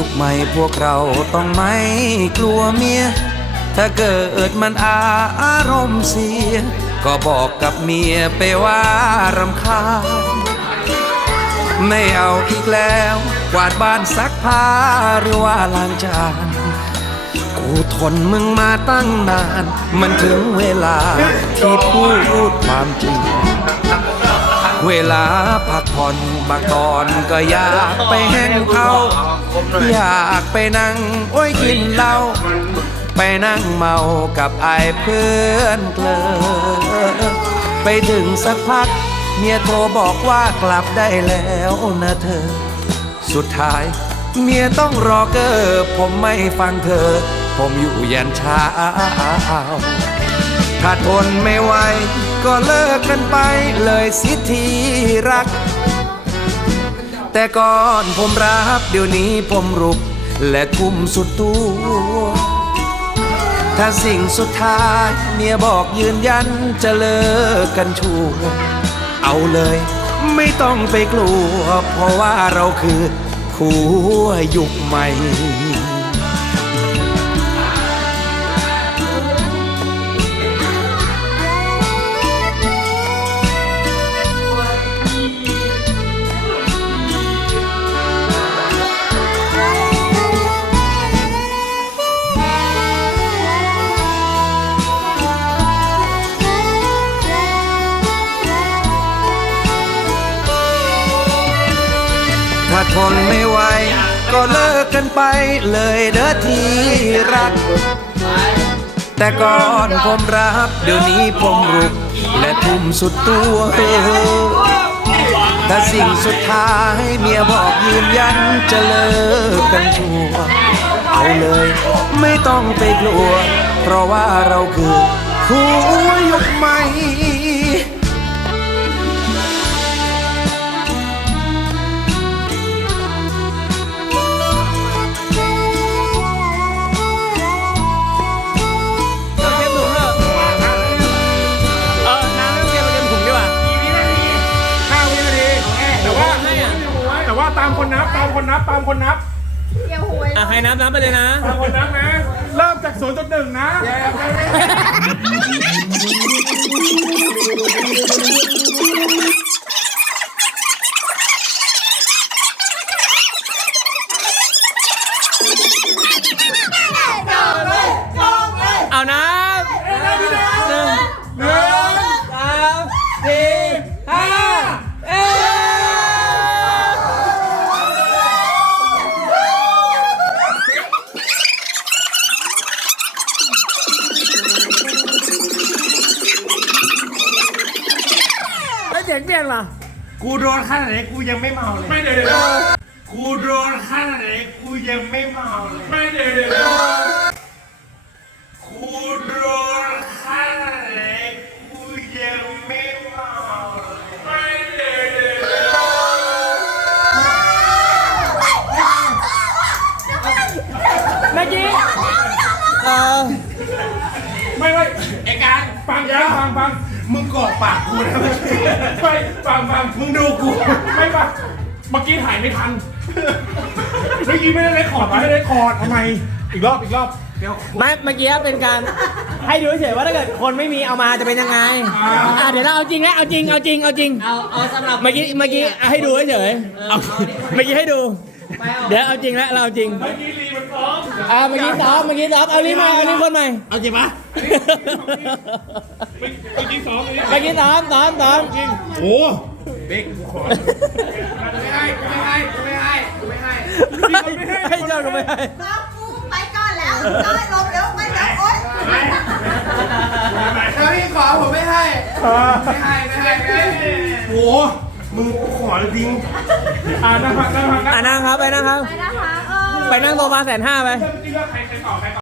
ุคใหม่พวกเราต้องไม่กลัวเมีย ถ้าเกิดมันอาอารมณ์เสีย ก็บอกกับเมียไปว่ารำคาญไม่เอาอีกแล้ว กวาดบ้านซักผ้าหรือว่าล้างจาน กูทนมึงมาตั้งนาน มันถึงเวลาที่พูดความจริงเวลาพักผ่อนบางตอนก็อยากไปแห้งเขาอยากไปนั่งอ้ยกินเหล้า ไปนั่งเมากับไอ้เพื่อนเกลอไปถึงสักพัก เมียโทรบอกว่ากลับได้แล้วนะเธอ สุดท้าย เมียต้องรอเกอผมไม่ฟังเธอ ผมอยู่ยันเช้าขาดทนไม่ไหวก็เลิกกันไปเลยสิทีรัก แต่ก่อนผมรับเดี๋ยวนี้ผมรุกและคุ้มสุดตัว ถ้าสิ่งสุดท้ายเมียบอกยืนยันจะเลิกกันชูเอาเลยไม่ต้องไปกลัวเพราะว่าเราคือคู่ยุคใหม่ทนไม่ไหว ก็เลิกกันไปเลยเด้อที่รัก แต่ก่อนผมรับเดี๋ยวนี้ผมรุก และทุ่มสุดตัวเออถ้าสิ่งสุดท้ายเมียบอกยืนยันจะเลิกกันชัวเอาเลยไม่ต้องไปกลัว เพราะว่าเราคือ คู่ยุคใหม่ามคนนับตามคนนับตามคนนับ เย่าหวยอ่ะให้นับนับไปเลยนะ ตามคนนับนะ เริ่มจากศูนย์จนหนึ่งนะียเปียงล่ะกูโดนขนาดไหนกูยังไม่เมาเลย ไม่เดี๋ยวกูโดนขนาดไหนกูยังไม่เมาเลย ไม่เดี๋ยวกูโดนขนาดไหนกูยังไม่เมาเลย ไม่เดดืออ้ม่ีไม่ ไม่อการฟังยังฟังฟังมึงกอดปากกูนะเมื่อกี้ไปฟังฟังมึงดูกูไม่ปะเมื่อกี้ถ่ายไม่ทัน เมื่อกี้ไม่ได้เล่นคอร์ดไม่ได้เล่คอร์ดทำไม อีกรอบอีกรอบไม่เมื่อกี้เป็นการ ให้ดูเฉยว่าถ้าเกิดคนไม่มีเอามาจะเป็นยังไงอ่าเดี๋ยวเราเอาจริงไงเอาจริง เอาจริง เอาจริง เอา เอาสำหรับ เมื่อกี้ เมื่อกี้ให้ดูเฉยเมื่อกี้ให้ดูเดี๋ยวเอาจริงแล้วเราเอาจริงเมื่อกี้รีมันฟ้องอ่าเมื่อกี้ซ้อมเมื่อกี้ซ้อมเอาลีใหมาเอาลีคนใหม่เอาจริงปะเมื่อกี้ซ้อมเมื่อกี้ซ้อมซ้อมซอมจริงโอ้เบ่งกูขอไม่ให้กูไม่ให้กูไม่ให้กูไม่ให้ ไม่ให้เจ้ากูไม่ให้จ้ากไปก่อนแล้วได้ลงเดี๋ยวไปเดี๋ยวโอ๊ยไม่ไม่ไอ่ไมไม่ไม่ไม่ไม่ไม่ไม่ไม่ไม่ไม่ไม่ไม่ไม่ไม่มือขอจริงอ่านั่งครับนั่งครับนั่งครับ ไปนั่งครับ ไปนั่งโซฟาแสนห้าไป